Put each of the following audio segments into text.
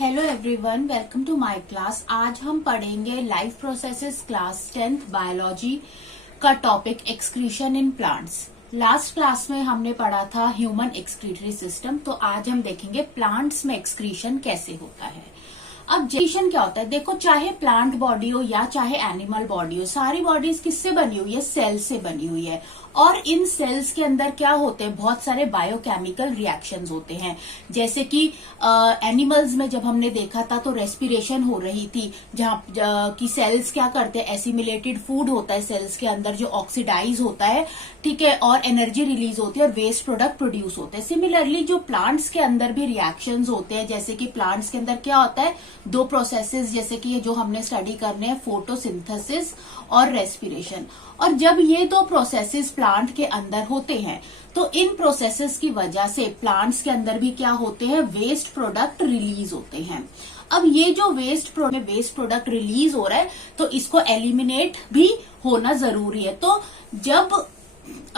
Hello everyone, welcome to my class. आज हम पढ़ेंगे life processes class 10th biology का topic excretion in plants. Last class में हमने पढ़ा था ह्यूमन एक्सक्रीटरी सिस्टम, तो आज हम देखेंगे प्लांट्स में एक्सक्रीशन कैसे होता है। अब एक्सक्रीशन क्या होता है, देखो चाहे प्लांट बॉडी हो या चाहे एनिमल बॉडी हो, सारी बॉडीज किससे बनी हुई है, सेल से बनी हुई है। और इन सेल्स के अंदर क्या होते हैं, बहुत सारे बायोकेमिकल रिएक्शंस होते हैं। जैसे कि एनिमल्स में जब हमने देखा था तो रेस्पिरेशन हो रही थी, जहाँ की सेल्स क्या करते हैं, एसिमिलेटेड फूड होता है सेल्स के अंदर जो ऑक्सीडाइज होता है, ठीक है, और एनर्जी रिलीज होती है और वेस्ट प्रोडक्ट प्रोड्यूस होते हैं। सिमिलरली जो प्लांट्स के अंदर भी रिएक्शंस होते हैं, जैसे कि प्लांट्स के अंदर क्या होता है, दो प्रोसेसेस, जैसे कि ये जो हमने स्टडी करने हैं, फोटोसिंथेसिस और रेस्पिरेशन। और जब ये दो प्रोसेसेस प्लांट के अंदर होते हैं तो इन प्रोसेसेस की वजह से प्लांट्स के अंदर भी क्या होते हैं, वेस्ट प्रोडक्ट रिलीज होते हैं। अब ये जो वेस्ट प्रोडक्ट रिलीज हो रहा है तो इसको एलिमिनेट भी होना जरूरी है। तो जब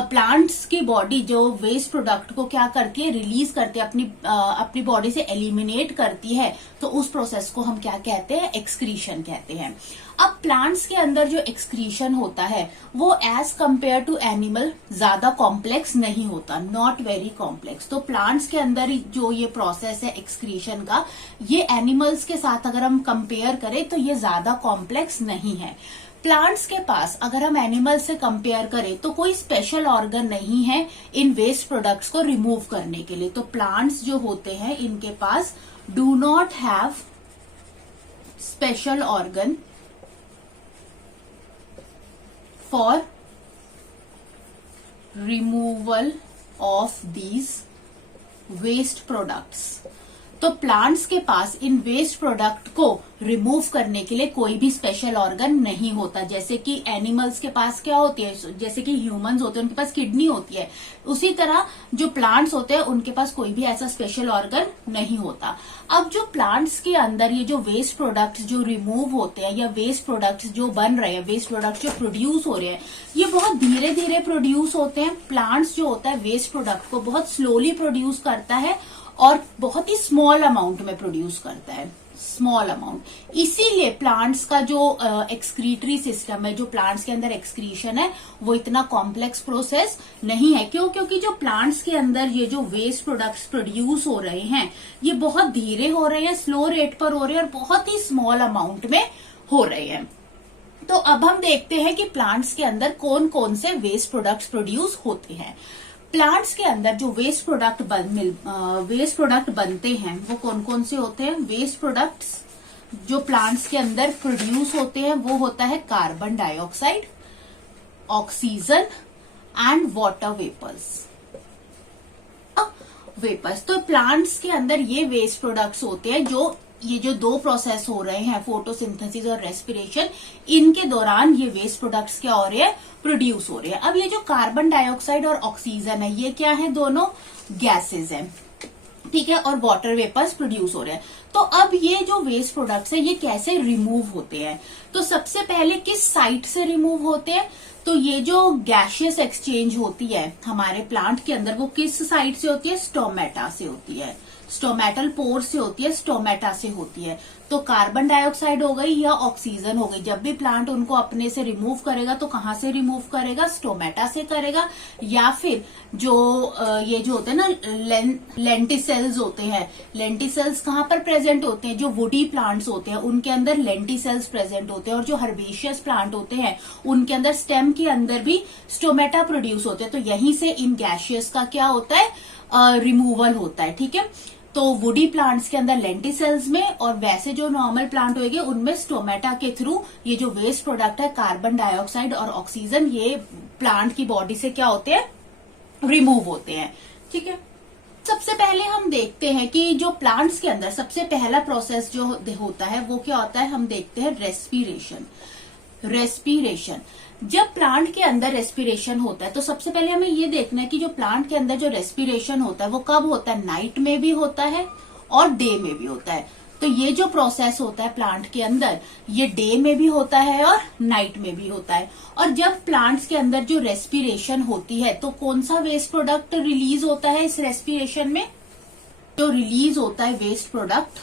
प्लांट्स की बॉडी जो वेस्ट प्रोडक्ट को क्या करती है, रिलीज करती है, अपनी बॉडी से एलिमिनेट करती है, तो उस प्रोसेस को हम क्या कहते हैं, एक्सक्रीशन कहते हैं। अब प्लांट्स के अंदर जो एक्सक्रीशन होता है वो एज कंपेयर टू एनिमल ज्यादा कॉम्प्लेक्स नहीं होता, नॉट वेरी कॉम्प्लेक्स। तो प्लांट्स के अंदर जो ये प्रोसेस है एक्सक्रीशन का, ये एनिमल्स के साथ अगर हम कंपेयर करें तो ये ज्यादा कॉम्प्लेक्स नहीं है। प्लांट्स के पास अगर हम एनिमल से कंपेयर करें तो कोई स्पेशल ऑर्गन नहीं है इन वेस्ट प्रोडक्ट्स को रिमूव करने के लिए। तो प्लांट्स जो होते हैं इनके पास do not have special organ for removal of these waste products. तो प्लांट्स के पास इन वेस्ट प्रोडक्ट को रिमूव करने के लिए कोई भी स्पेशल ऑर्गन नहीं होता। जैसे कि एनिमल्स के पास क्या होती है, जैसे कि ह्यूमंस होते हैं उनके पास किडनी होती है, उसी तरह जो प्लांट्स होते हैं उनके पास कोई भी ऐसा स्पेशल ऑर्गन नहीं होता। अब जो प्लांट्स के अंदर ये जो वेस्ट प्रोडक्ट्स जो रिमूव होते हैं या वेस्ट प्रोडक्ट्स जो बन रहे हैं, वेस्ट प्रोडक्ट्स जो प्रोड्यूस हो रहे हैं, ये बहुत धीरे धीरे प्रोड्यूस होते हैं। प्लांट्स जो होता है वेस्ट प्रोडक्ट को बहुत स्लोली प्रोड्यूस करता है और बहुत ही स्मॉल अमाउंट में प्रोड्यूस करता है, स्मॉल अमाउंट। इसीलिए प्लांट्स का जो एक्सक्रीटरी सिस्टम है, जो प्लांट्स के अंदर एक्सक्रीशन है, वो इतना कॉम्प्लेक्स प्रोसेस नहीं है। क्यों? क्योंकि जो प्लांट्स के अंदर ये जो वेस्ट प्रोडक्ट्स प्रोड्यूस हो रहे हैं ये बहुत धीरे हो रहे हैं, स्लो रेट पर हो रहे हैं और बहुत ही स्मॉल अमाउंट में हो रहे हैं। तो अब हम देखते हैं कि प्लांट्स के अंदर कौन कौन से वेस्ट प्रोडक्ट्स प्रोड्यूस होते हैं। प्लांट्स के अंदर जो वेस्ट प्रोडक्ट बनते हैं वो कौन कौन से होते हैं। वेस्ट प्रोडक्ट्स जो प्लांट्स के अंदर प्रोड्यूस होते हैं वो होता है carbon dioxide, oxygen and water vapours. तो प्लांट्स के अंदर ये वेस्ट प्रोडक्ट्स होते हैं जो ये जो दो प्रोसेस हो रहे हैं, फोटोसिंथेसिस और रेस्पिरेशन, इनके दौरान ये वेस्ट प्रोडक्ट्स क्या हो रहे हैं, प्रोड्यूस हो रहे हैं। अब ये जो कार्बन डाइऑक्साइड और ऑक्सीजन है ये क्या है, दोनों गैसेज हैं, ठीक है, और वाटर वेपर्स प्रोड्यूस हो रहे हैं। तो अब ये जो वेस्ट प्रोडक्ट्स है ये कैसे रिमूव होते हैं, तो सबसे पहले किस साइट से रिमूव होते हैं, तो ये जो गैशियस एक्सचेंज होती है हमारे प्लांट के अंदर वो किस साइट से होती है, स्टोमेटा से होती है, स्टोमेटल पोर से होती है, स्टोमेटा से होती है। तो कार्बन डाइऑक्साइड हो गई या ऑक्सीजन हो गई, जब भी प्लांट उनको अपने से रिमूव करेगा तो कहाँ से रिमूव करेगा, स्टोमेटा से करेगा। या फिर जो ये जो होते हैं ना लेंटिसेल्स होते हैं, लेंटिसेल्स कहाँ पर प्रेजेंट होते हैं, जो वुडी प्लांट्स होते हैं उनके अंदर लेंटिसेल्स प्रेजेंट होते हैं। और जो हर्बेशियस प्लांट होते हैं उनके अंदर स्टेम के अंदर भी स्टोमेटा प्रोड्यूस होते हैं। तो यहीं से इन गैशियस का क्या होता है, रिमूवल होता है, ठीक है। तो वुडी प्लांट्स के अंदर लेंटिसेल्स में, और वैसे जो नॉर्मल प्लांट होंगे उनमें स्टोमेटा के थ्रू ये जो वेस्ट प्रोडक्ट है कार्बन डाइऑक्साइड और ऑक्सीजन ये प्लांट की बॉडी से क्या होते हैं, रिमूव होते हैं, ठीक है। सबसे पहले हम देखते हैं कि जो प्लांट्स के अंदर सबसे पहला प्रोसेस जो होता है वो क्या होता है, हम देखते हैं रेस्पिरेशन। जब प्लांट के अंदर रेस्पिरेशन होता है तो सबसे पहले हमें ये देखना है कि जो प्लांट के अंदर जो रेस्पिरेशन होता है वो कब होता है, नाइट में भी होता है और डे में भी होता है। तो ये जो प्रोसेस होता है प्लांट के अंदर ये डे में भी होता है और नाइट में भी होता है। और जब प्लांट्स के अंदर जो रेस्पिरेशन होती है तो कौन सा वेस्ट प्रोडक्ट रिलीज होता है इस रेस्पिरेशन में, जो रिलीज होता है वेस्ट प्रोडक्ट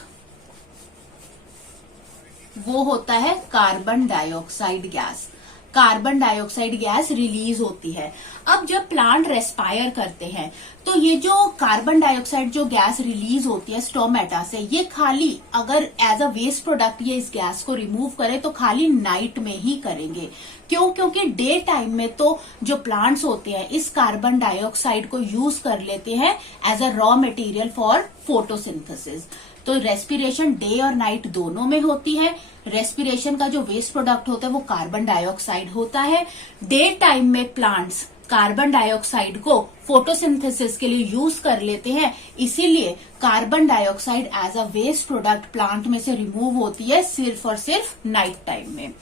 वो होता है carbon dioxide gas. Carbon dioxide gas release होती है। अब जब प्लांट रेस्पायर करते हैं तो ये जो कार्बन डाइऑक्साइड जो गैस रिलीज होती है स्टोमेटा से, ये खाली अगर एज अ वेस्ट प्रोडक्ट ये इस गैस को रिमूव करें तो खाली नाइट में ही करेंगे। क्यों? क्योंकि डे टाइम में तो जो प्लांट्स होते हैं इस कार्बन डाइऑक्साइड को यूज कर लेते हैं as a raw material for photosynthesis. तो रेस्पिरेशन डे और नाइट दोनों में होती है। रेस्पिरेशन का जो वेस्ट प्रोडक्ट होता है वो कार्बन डाइऑक्साइड होता है। डे टाइम में प्लांट्स कार्बन डाइऑक्साइड को फोटोसिंथेसिस के लिए यूज कर लेते हैं, इसीलिए carbon dioxide as a waste product plant में से रिमूव होती है सिर्फ और सिर्फ नाइट टाइम में।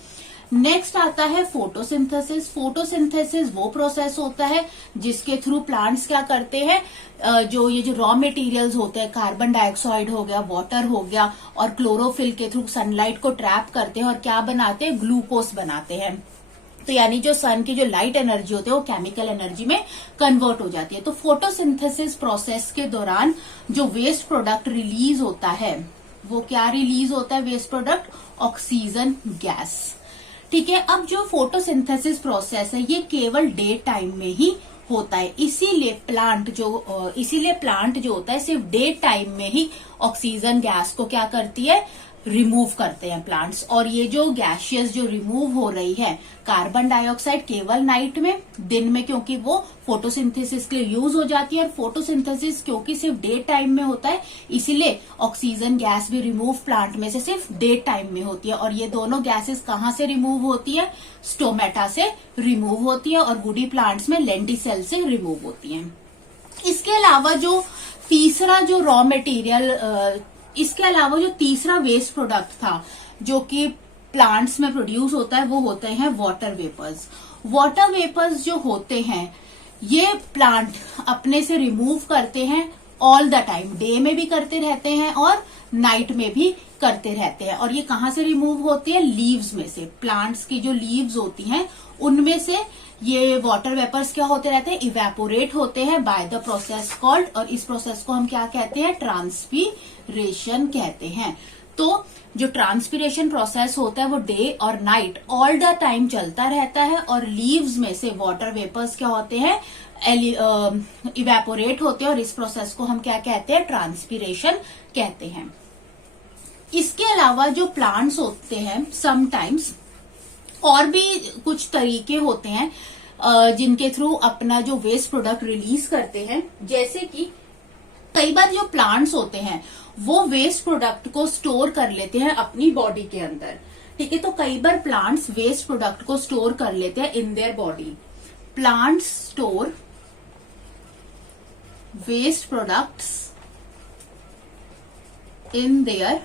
नेक्स्ट आता है फोटोसिंथेसिस। फोटोसिंथेसिस वो प्रोसेस होता है जिसके थ्रू प्लांट्स क्या करते हैं, जो ये जो रॉ मटेरियल्स होते हैं, कार्बन डाइऑक्साइड हो गया, वाटर हो गया, और क्लोरोफिल के थ्रू सनलाइट को ट्रैप करते हैं और क्या बनाते हैं, ग्लूकोज बनाते हैं। तो यानी जो सन की जो लाइट एनर्जी होती है वो केमिकल एनर्जी में कन्वर्ट हो जाती है। तो फोटोसिंथेसिस प्रोसेस के दौरान जो वेस्ट प्रोडक्ट रिलीज होता है वो क्या रिलीज होता है, वेस्ट प्रोडक्ट ऑक्सीजन गैस। ठीक है। अब जो फोटोसिंथेसिस प्रोसेस है ये केवल डे टाइम में ही होता है, इसीलिए प्लांट जो होता है सिर्फ डे टाइम में ही ऑक्सीजन गैस को क्या करती है, रिमूव करते हैं प्लांट्स। और ये जो गैशियस जो रिमूव हो रही है कार्बन डाइऑक्साइड केवल नाइट में, दिन में क्योंकि वो फोटोसिंथेसिस के लिए यूज हो जाती है, और फोटोसिंथेसिस क्योंकि सिर्फ डे टाइम में होता है इसीलिए ऑक्सीजन गैस भी रिमूव प्लांट में से सिर्फ डे टाइम में होती है। और ये दोनों गैसेस कहाँ से रिमूव होती है, स्टोमेटा से रिमूव होती है, और वुडी प्लांट्स में लेंटिसेल से रिमूव होती है। इसके अलावा जो तीसरा जो रॉ मटेरियल, इसके अलावा जो तीसरा वेस्ट प्रोडक्ट था जो कि प्लांट्स में प्रोड्यूस होता है वो होते हैं वाटर वेपर्स। वाटर वेपर्स जो होते हैं ये प्लांट अपने से रिमूव करते हैं ऑल द टाइम, डे में भी करते रहते हैं और नाइट में भी करते रहते हैं। और ये कहाँ से रिमूव होते हैं, लीव्स में से। प्लांट्स की जो लीव्स होती हैं उनमें से ये वाटर वेपर्स क्या होते रहते हैं, इवेपोरेट होते हैं बाय द प्रोसेस कॉल्ड, और इस प्रोसेस को हम क्या कहते हैं, ट्रांसपीरेशन कहते हैं। तो जो ट्रांसपीरेशन प्रोसेस होता है वो डे और नाइट ऑल द टाइम चलता रहता है, और लीव्स में से वाटर वेपर्स क्या होते हैं, इवेपोरेट होते हैं, और इस प्रोसेस को हम क्या कहते हैं, ट्रांसपीरेशन कहते हैं। इसके अलावा जो प्लांट्स होते हैं समटाइम्स और भी कुछ तरीके होते हैं जिनके थ्रू अपना जो वेस्ट प्रोडक्ट रिलीज करते हैं। जैसे कि कई बार जो प्लांट्स होते हैं वो वेस्ट प्रोडक्ट को स्टोर कर लेते हैं अपनी बॉडी के अंदर। ठीक है। तो कई बार प्लांट्स वेस्ट प्रोडक्ट को स्टोर कर लेते हैं in their body. Plants store waste products in their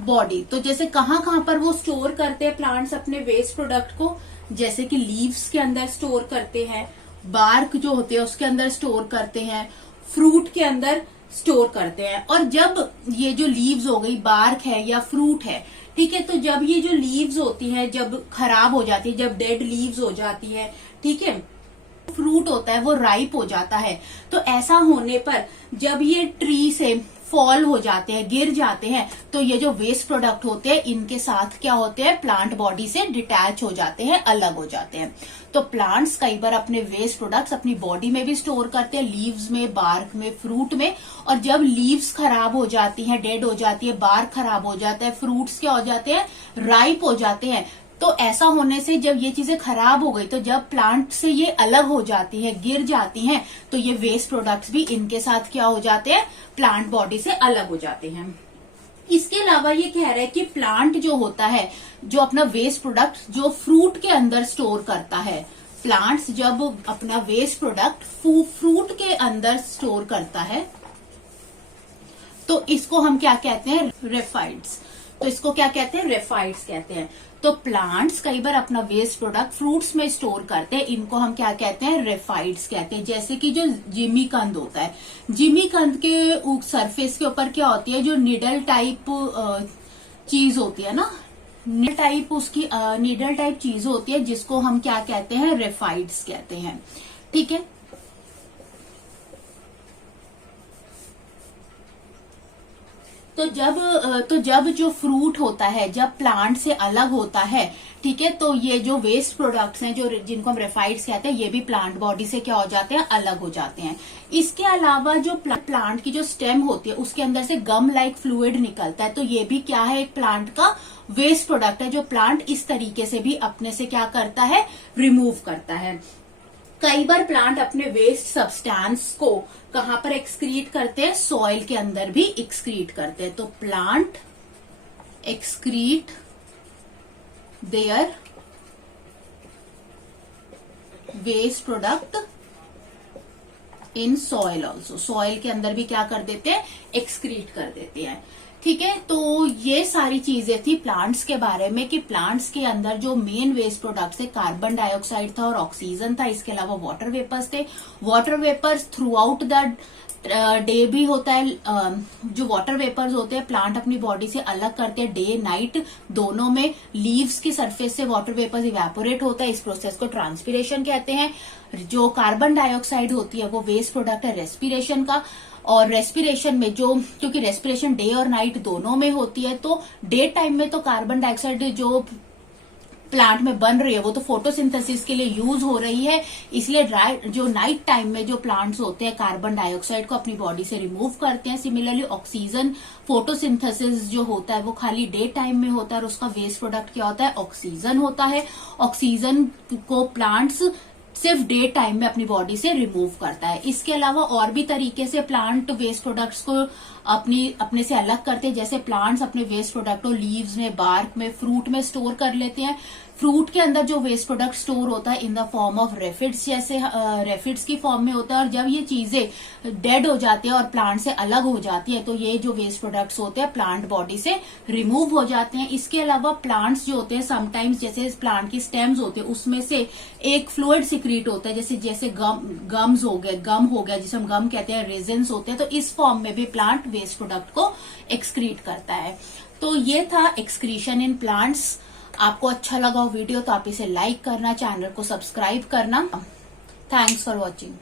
body. तो जैसे कहाँ पर वो स्टोर करते हैं प्लांट्स अपने वेस्ट प्रोडक्ट को, जैसे कि लीव्स के अंदर स्टोर करते हैं, बार्क जो होते हैं उसके अंदर स्टोर करते हैं, फ्रूट के अंदर स्टोर करते हैं। और जब ये जो लीव्स हो गई, बार्क है या फ्रूट है, ठीक है, तो जब ये जो लीव्स होती है जब खराब हो जाती है, जब डेड लीव्स हो जाती है, ठीक है, फ्रूट होता है वो राइप हो जाता है। तो ऐसा होने पर जब ये ट्री से फॉल हो जाते हैं, गिर जाते हैं, तो ये जो वेस्ट प्रोडक्ट होते हैं इनके साथ क्या होते हैं, प्लांट बॉडी से डिटैच हो जाते हैं, अलग हो जाते हैं। तो प्लांट्स कई बार अपने वेस्ट प्रोडक्ट्स अपनी बॉडी में भी स्टोर करते हैं, लीव्स में, बार्क में, फ्रूट में। और जब लीव्स खराब हो जाती हैं, डेड हो जाती है, बार्क खराब हो जाता है, फ्रूट्स क्या हो जाते हैं, राइप हो जाते हैं, तो ऐसा होने से जब ये चीजें खराब हो गई तो जब प्लांट से ये अलग हो जाती है, गिर जाती हैं, तो ये वेस्ट प्रोडक्ट्स भी इनके साथ क्या हो जाते हैं, प्लांट बॉडी से अलग हो जाते हैं। इसके अलावा ये कह रहा है कि प्लांट जो होता है जो अपना वेस्ट प्रोडक्ट जो फ्रूट के अंदर स्टोर करता है, प्लांट्स जब अपना वेस्ट प्रोडक्ट फ्रूट के अंदर स्टोर करता है तो इसको हम क्या कहते हैं, रेफाइड्स। तो इसको क्या कहते हैं, रेफाइड्स कहते हैं। तो प्लांट्स कई बार अपना वेस्ट प्रोडक्ट फ्रूट्स में स्टोर करते हैं, इनको हम क्या कहते हैं, रेफाइड्स कहते हैं। जैसे कि जो जिमीकंद होता है, जिमीकंद के सरफेस के ऊपर क्या होती है, जो निडल टाइप चीज होती है ना, निडल टाइप चीज होती है जिसको हम क्या कहते हैं, रेफाइड्स कहते हैं। ठीक है। तो जब जो फ्रूट होता है जब प्लांट से अलग होता है, ठीक है, तो ये जो वेस्ट प्रोडक्ट्स हैं जो जिनको हम रेफाइड्स कहते हैं, ये भी प्लांट बॉडी से क्या हो जाते हैं, अलग हो जाते हैं। इसके अलावा जो प्लांट की जो स्टेम होती है उसके अंदर से गम लाइक फ्लूइड निकलता है, तो ये भी क्या है, एक प्लांट का वेस्ट प्रोडक्ट है जो प्लांट इस तरीके से भी अपने से क्या करता है, रिमूव करता है। कई बार प्लांट अपने वेस्ट सब्सटेंस को कहां पर एक्सक्रीट करते हैं, सॉइल के अंदर भी एक्सक्रीट करते हैं। तो plant excrete their waste product in soil also, soil के अंदर भी क्या कर देते हैं, एक्सक्रीट कर देते हैं। ठीक है, तो ये सारी चीजें थी प्लांट्स के बारे में कि प्लांट्स के अंदर जो मेन वेस्ट प्रोडक्ट्स है, कार्बन डाइऑक्साइड था और ऑक्सीजन था, इसके अलावा वाटर वेपर्स थे। Water vapours throughout the day भी होता है, जो वाटर वेपर्स होते हैं प्लांट अपनी बॉडी से अलग करते हैं डे नाइट दोनों में। लीव्स की सरफेस से वाटर वेपर्स इवेपोरेट होता है, इस प्रोसेस को ट्रांसपिरेशन कहते हैं। जो कार्बन डाइऑक्साइड होती है वो वेस्ट प्रोडक्ट है रेस्पिरेशन का, और रेस्पिरेशन में जो, क्योंकि रेस्पिरेशन डे और नाइट दोनों में होती है, तो डे टाइम में तो कार्बन डाइऑक्साइड जो प्लांट में बन रही है वो तो फोटोसिंथेसिस के लिए यूज हो रही है, इसलिए जो नाइट टाइम में जो प्लांट्स होते हैं कार्बन डाइऑक्साइड को अपनी बॉडी से रिमूव करते हैं। सिमिलरली ऑक्सीजन फोटोसिंथेसिस जो होता है वो खाली डे टाइम में होता है और उसका वेस्ट प्रोडक्ट क्या होता है, ऑक्सीजन होता है। ऑक्सीजन को प्लांट्स सिर्फ डे टाइम में अपनी बॉडी से रिमूव करता है। इसके अलावा और भी तरीके से प्लांट वेस्ट प्रोडक्ट्स को अपने से अलग करते हैं, जैसे प्लांट्स अपने वेस्ट प्रोडक्ट को लीव्स में, बार्क में, फ्रूट में स्टोर कर लेते हैं। फ्रूट के अंदर जो वेस्ट प्रोडक्ट स्टोर होता है इन द फॉर्म ऑफ रेफिड्स, जैसे रेफिड्स की फॉर्म में होता है, और जब ये चीजें डेड हो जाती है और प्लांट से अलग हो जाती है तो ये जो वेस्ट प्रोडक्ट्स होते हैं प्लांट बॉडी से रिमूव हो जाते हैं। इसके अलावा प्लांट्स जो होते हैं समटाइम्स, जैसे प्लांट की स्टेम्स होते हैं उसमें से एक फ्लूइड सिक्रीट होता है, जैसे गम्स हो गए, गम हो गया जिसे हम गम कहते हैं, रेजिन्स होते हैं, तो इस फॉर्म में भी प्लांट वेस्ट प्रोडक्ट को एक्सक्रीट करता है। तो ये था एक्सक्रीशन इन प्लांट्स। आपको अच्छा लगा हो वीडियो तो आप इसे लाइक करना, चैनल को सब्सक्राइब करना। Thanks for watching.